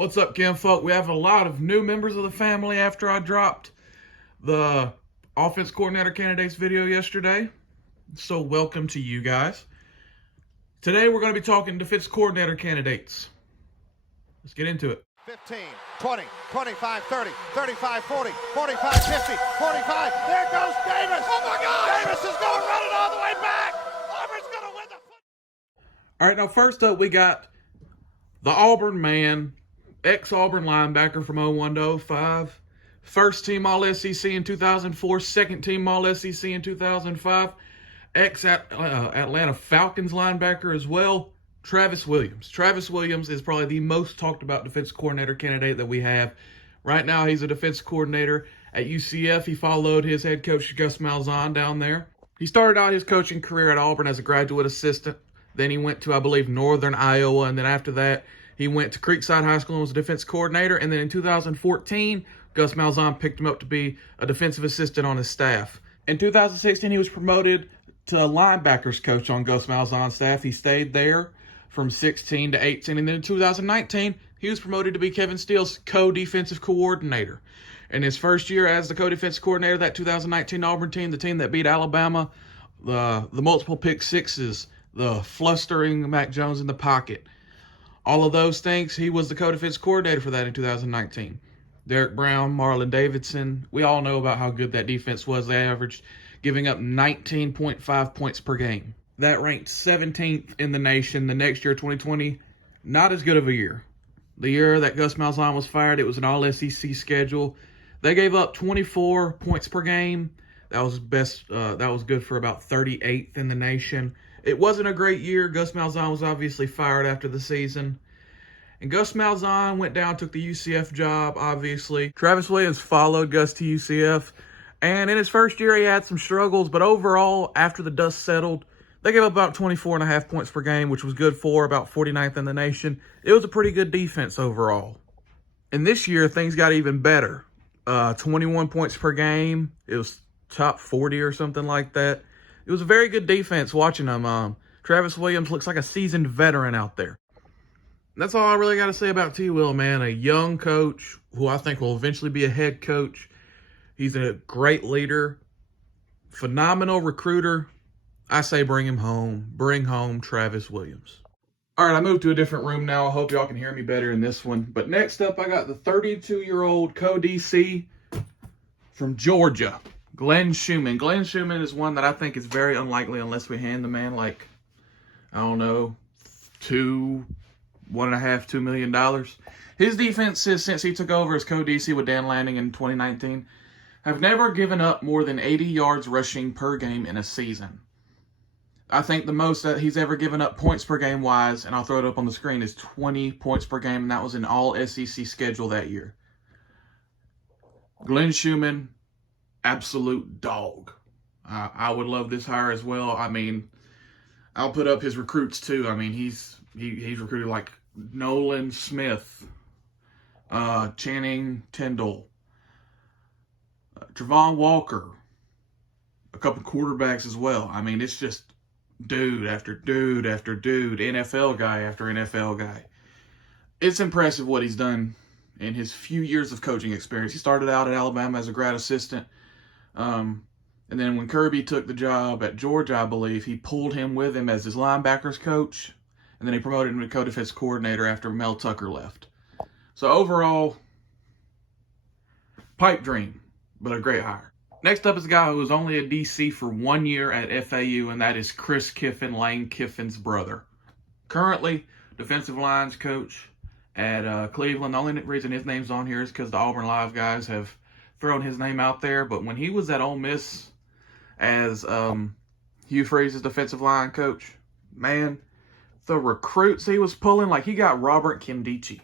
What's up, kinfolk? We have a lot of new members of the family after I dropped the offense coordinator candidates video yesterday. So welcome to you guys. Today we're going to be talking defense coordinator candidates. Let's get into it. 15, 20, 25, 30, 35, 40, 45, 50, 45. There goes Davis. Oh my God! Davis is going to run it all the way back. Auburn's going to win the football. All right, now first up we got the Auburn man, ex-Auburn linebacker from 01 to 05. First team All-SEC in 2004, second team All-SEC in 2005. Ex-Atlanta Falcons linebacker as well, Travis Williams. Travis Williams is probably the most talked about defense coordinator candidate that we have. Right now he's a defense coordinator at UCF. He followed his head coach Gus Malzahn down there. He started out his coaching career at Auburn as a graduate assistant. Then he went to, I believe, Northern Iowa, and then after that, he went to Creekside High School and was a defense coordinator. And then in 2014, Gus Malzahn picked him up to be a defensive assistant on his staff. In 2016, he was promoted to linebackers coach on Gus Malzahn's staff. He stayed there from 16 to 18. And then in 2019, he was promoted to be Kevin Steele's co-defensive coordinator. In his first year as the co-defensive coordinator of that 2019 Auburn team, the team that beat Alabama, the multiple pick sixes, the flustering Mac Jones in the pocket, all of those things, he was the co-defense coordinator for that in 2019. Derek Brown, Marlon Davidson, we all know about how good that defense was. They averaged giving up 19.5 points per game. That ranked 17th in the nation. The next year, 2020, not as good of a year. The year that Gus Malzahn was fired, it was an all-SEC schedule. They gave up 24 points per game. That was best. That was good for about 38th in the nation. It wasn't a great year. Gus Malzahn was obviously fired after the season. And Gus Malzahn went down, took the UCF job, obviously. Travis Williams followed Gus to UCF. And in his first year, he had some struggles. But overall, after the dust settled, they gave up about 24.5 points per game, which was good for about 49th in the nation. It was a pretty good defense overall. And this year, things got even better. 21 points per game. It was top 40 or something like that. It was a very good defense watching them. Travis Williams looks like a seasoned veteran out there. That's all I really got to say about T. Will, man. A young coach who I think will eventually be a head coach. He's a great leader, phenomenal recruiter. I say bring him home. Bring home Travis Williams. All right, I moved to a different room now. I hope y'all can hear me better in this one. But next up, I got the 32-year-old co-DC from Georgia, Glenn Schumann. Glenn Schumann is one that I think is very unlikely unless we hand the man like, I don't know, $1.5, $2 million. His defenses since he took over as co-DC with Dan Lanning in 2019 have never given up more than 80 yards rushing per game in a season. I think the most that he's ever given up points per game wise, and I'll throw it up on the screen, is 20 points per game, and that was an all-SEC schedule that year. Glenn Schumann, absolute dog. I would love this hire as well. I mean, I'll put up his recruits too. I mean, he's recruited like Nolan Smith, Channing Tindall, Travon Walker, a couple quarterbacks as well. I mean, it's just dude after dude after dude, NFL guy after NFL guy. It's impressive what he's done in his few years of coaching experience. He started out at Alabama as a grad assistant. And then when Kirby took the job at Georgia, I believe, he pulled him with him as his linebackers coach. And then he promoted him to co-defense coordinator after Mel Tucker left. So overall, pipe dream, but a great hire. Next up is a guy who was only a DC for 1 year at FAU, and that is Chris Kiffin, Lane Kiffin's brother. Currently, defensive lines coach at Cleveland. The only reason his name's on here is because the Auburn Live guys have thrown his name out there. But when he was at Ole Miss as Hugh Freeze's defensive line coach, man, the recruits he was pulling, like he got Robert Kimdichie.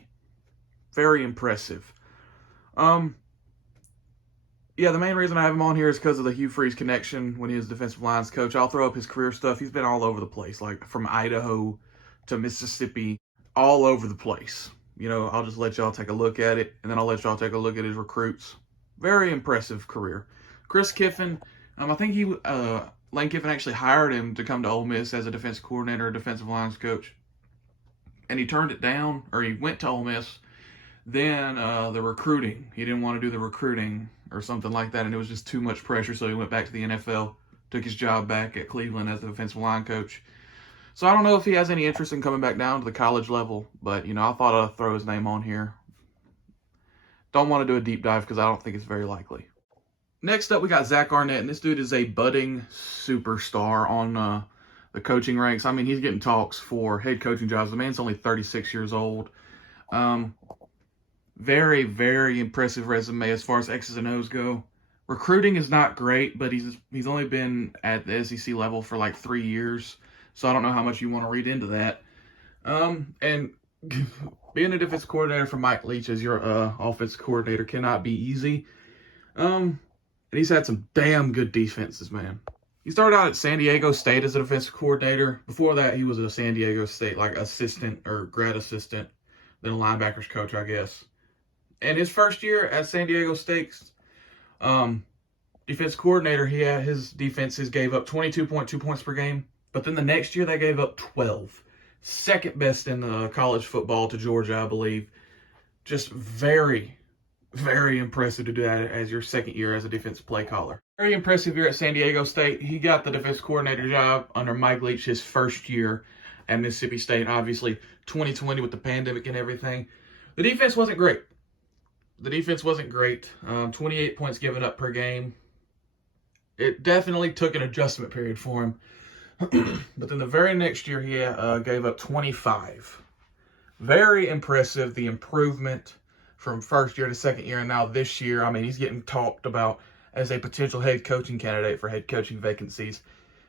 Very impressive. Yeah, the main reason I have him on here is because of the Hugh Freeze connection when he was defensive lines coach. I'll throw up his career stuff. He's been all over the place, like from Idaho to Mississippi, all over the place. You know, I'll just let y'all take a look at it, and then I'll let y'all take a look at his recruits. Very impressive career. Chris Kiffin, I think Lane Kiffin actually hired him to come to Ole Miss as a defensive coordinator, defensive lines coach. And he turned it down, or he went to Ole Miss Then the recruiting. He didn't want to do the recruiting or something like that, and it was just too much pressure, so he went back to the NFL, took his job back at Cleveland as the defensive line coach. So I don't know if he has any interest in coming back down to the college level, but, I thought I'd throw his name on here. Don't want to do a deep dive because I don't think it's very likely. Next up, we got Zach Arnett, and this dude is a budding superstar on the coaching ranks. I mean, he's getting talks for head coaching jobs. The man's only 36 years old. Very, very impressive resume as far as X's and O's go. Recruiting is not great, but he's only been at the SEC level for like 3 years, so I don't know how much you want to read into that. And being a defensive coordinator for Mike Leach as your offensive coordinator cannot be easy. And he's had some damn good defenses, man. He started out at San Diego State as a defensive coordinator. Before that, he was a San Diego State like assistant or grad assistant, then a linebackers coach, I guess. And his first year at San Diego State's defense coordinator, his defenses gave up 22.2 points per game. But then the next year, they gave up 12. Second best in the college football to Georgia, I believe. Just very, very impressive to do that as your second year as a defensive play caller. Very impressive year at San Diego State. He got the defense coordinator job under Mike Leach his first year at Mississippi State. Obviously, 2020 with the pandemic and everything. The defense wasn't great. 28 points given up per game. It definitely took an adjustment period for him. But then the very next year, he gave up 25. Very impressive, the improvement from first year to second year. And now this year, I mean, he's getting talked about as a potential head coaching candidate for head coaching vacancies.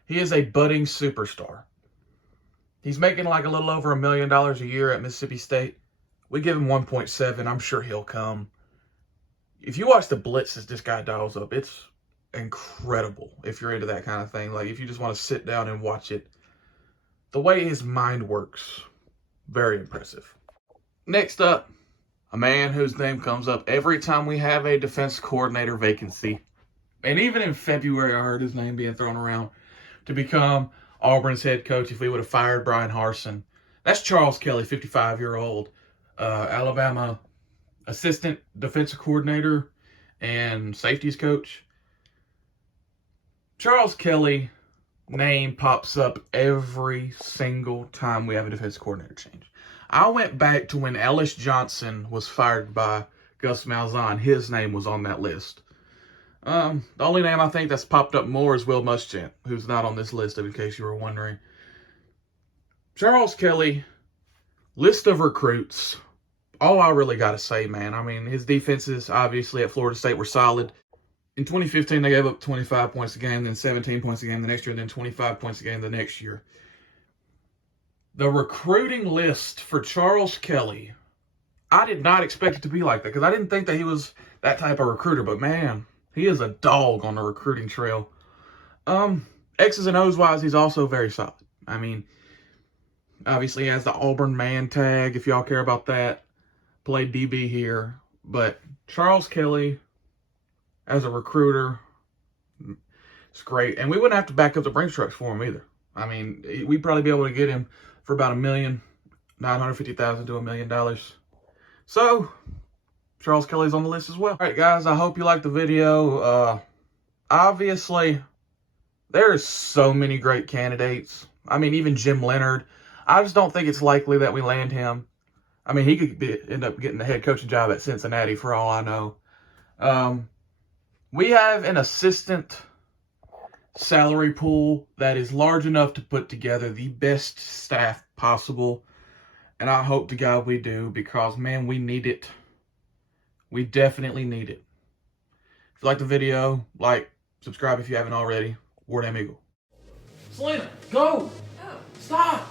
He is a budding superstar. He's making like a little over $1 million a year at Mississippi State. We give him 1.7. I'm sure he'll come. If you watch the blitzes this guy dials up, it's incredible if you're into that kind of thing. Like, if you just want to sit down and watch it. The way his mind works, very impressive. Next up, a man whose name comes up every time we have a defense coordinator vacancy. And even in February, I heard his name being thrown around to become Auburn's head coach if we would have fired Brian Harsin. That's Charles Kelly, 55-year-old Alabama assistant defensive coordinator and safeties coach. Charles Kelly name pops up every single time we have a defensive coordinator change. I went back to when Ellis Johnson was fired by Gus Malzahn. His name was on that list. The only name I think that's popped up more is Will Muschamp, who's not on this list, in case you were wondering. Charles Kelly, list of recruits. All I really got to say, man, I mean, his defenses, obviously, at Florida State were solid. In 2015, they gave up 25 points a game, then 17 points a game the next year, and then 25 points a game the next year. The recruiting list for Charles Kelly, I did not expect it to be like that, because I didn't think that he was that type of recruiter, but man, he is a dog on the recruiting trail. X's and O's wise, he's also very solid. I mean, obviously he has the Auburn man tag, if y'all care about that. Played DB here. But Charles Kelly, as a recruiter, it's great. And we wouldn't have to back up the Brinks trucks for him either. I mean, we'd probably be able to get him for about $1,950,000 to $1 million. So, Charles Kelly's on the list as well. All right, guys, I hope you liked the video. Obviously, there's so many great candidates. I mean, even Jim Leonard. I just don't think it's likely that we land him. I mean, he could end up getting the head coaching job at Cincinnati for all I know. We have an assistant salary pool that is large enough to put together the best staff possible. And I hope to God we do, because, man, we need it. We definitely need it. If you like the video, like, subscribe if you haven't already. War Damn Eagle. Selena, go! Oh. Stop!